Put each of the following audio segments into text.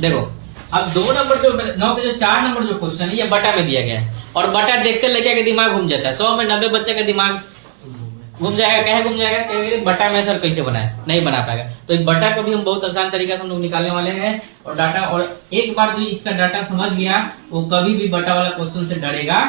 देखो अब 2 नंबर जो 9 के जो 4 नंबर जो क्वेश्चन है ये बटा में दिया गया है, और बटा देखते लड़के का दिमाग घूम जाता है। 100 में 90 बच्चे का दिमाग घूम जाएगा। कहे घूम जाएगा, कहेंगे बटा में सर कैसे बनाए, नहीं बना पाएगा। तो इस बटा को भी हम बहुत आसान तरीके से हम लोग निकालने वाले हैं, और डाटा, और एक बार जो इसका डाटा समझ गया वो कभी भी बटा वाला क्वेश्चन से डरेगा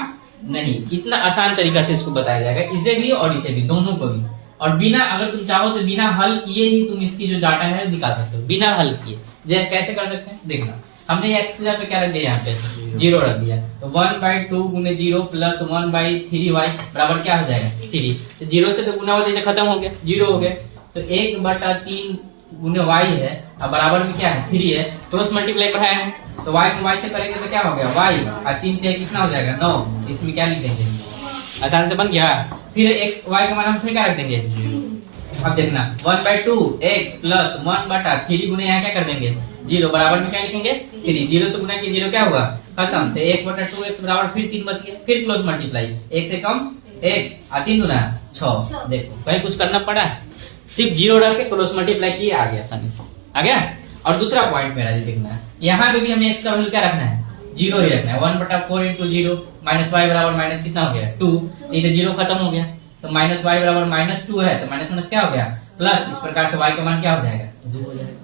नहीं। इतना आसान तरीका से इसको बताया जाएगा, इसे भी और इसे भी, दोनों को भी। और बिना, अगर तुम चाहो तो बिना हल किए ही तुम इसकी जो डाटा है निकाल सकते हो, बिना हल किए। जैसे कैसे कर सकते हैं देखना, हमने एक्स की जगह पे क्या रख दिया, यहाँ पे 0 रख दिया, तो 1/2 गुने 0 प्लस 1/3y बराबर क्या हो जाएगा 3। तो 0 से तो गुना होते खत्म हो गया, 0 हो गया। तो 1/3 गुने y है, अब बराबर में क्या है 3 है, क्रॉस मल्टीप्लाई बढ़ाया है, तो y को y से करेंगे तो क्या हो गया y, और 3 कितना हो जाएगा 9। इसमें क्या लिख देंगे, आसान से बन गया। फिर x y का मान हम फिर क्या रख देंगे, अब देखना 1/2 x प्लस 1/3 गुने यहाँ क्या कर देंगे 0 बराबर में क्या लिखेंगे 3। 0 से गुना किया 0 क्या हुआ खत्म, तो 1/2 x बराबर फिर 3 बच गया, फिर क्लोज मल्टीप्लाई 1 से कम x, 3 गुना 6। देखो कहीं कुछ करना पड़ा, सिर्फ 0 डाल के क्लोज मल्टीप्लाई किया, आ गया आसानी से, आ गया। और दूसरा पॉइंट मेरा देखना है, यहाँ पे भी हमें x का वैल्यू क्या रखना है 0 ही रखना है। 1/4 इंटू 0 माइनस y बराबर माइनस कितना हो गया 2, ये 0 खत्म हो गया, तो माइनस y बराबर -2 है, तो माइनस माइनस क्या हो गया प्लस। इस प्रकार से y का मान क्या हो जाएगा 2 हो जाएगा।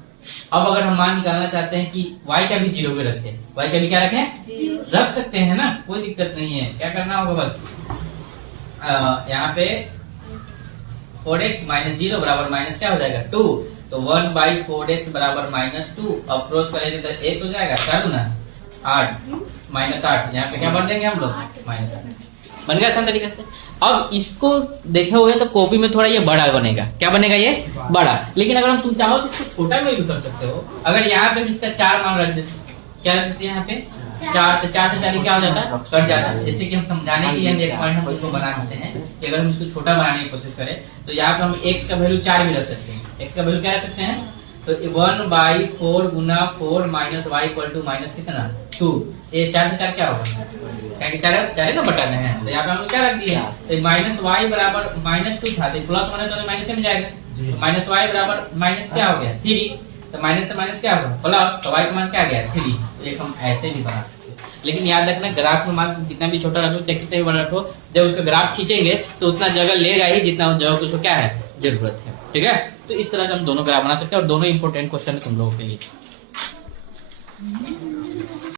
अब अगर हम मान निकालना चाहते हैं कि y का भी 0 पे रखें, y का भी क्या रखें रख सकते हैं ना, कोई दिक्कत नहीं है। क्या करना होगा बस यहाँ पे 4x माइनस 0 बराबर माइनस क्या हो जाएगा 2, तो 1/4x बराबर -2। अब क्रॉस करेंगे तो x हो जाएगा 4 गुना 8 -8, यहाँ पे क्या भर देंगे हम लोग -8, बन गया आसान तरीके से। अब इसको देखे हुए तो कॉपी में थोड़ा ये बड़ा बनेगा, क्या बनेगा ये बड़ा, लेकिन अगर हम तुम चाहो तो इसको छोटा में भी कर सकते हो। अगर यहाँ पे भी इसका 4 मान रख देते, क्या रख देते हैं यहाँ पे 4, तो 4 से 4 क्या हो जाता है कट जाता है। जैसे कि हम समझाने के लिए हम एक पॉइंट हम इसको बना सकते हैं कि अगर हम इसको छोटा बनाने की कोशिश करें तो यहाँ पे हम x का वैल्यू 4 भी रख सकते हैं। x का वैल्यू क्या रख सकते हैं, तो 1/4 गुना 4 minus y equal to minus कितना 2। ये 4 से 4 क्या होगा, क्या 4 ना बटाने हैं, तो यहाँ पे हम क्या रख दिए, तो माइनस वाई बराबर -2 था, तो प्लस 1 है तो माइनस में जाएगा, तो माइनस वाई बराबर माइनस क्या हो गया 3, तो माइनस से माइनस क्या होगा प्लस, तो वाई का मान क्या गया 3। तो एक हम ऐसे भी बना सकते हैं, लेकिन याद रखना ग्राफ में मान जितना भी छोटा रखो चाहे कितना भी बड़ा रखो, जब उसका ग्राफ खींचेंगे तो उतना जगह लेगा ही जितना जगह को उसको क्या है जरूरत है, ठीक है। तो इस तरह से हम दोनों ग्राफ बना सकते हैं, और दोनों इंपोर्टेंट क्वेश्चन है तुम लोगों के लिए।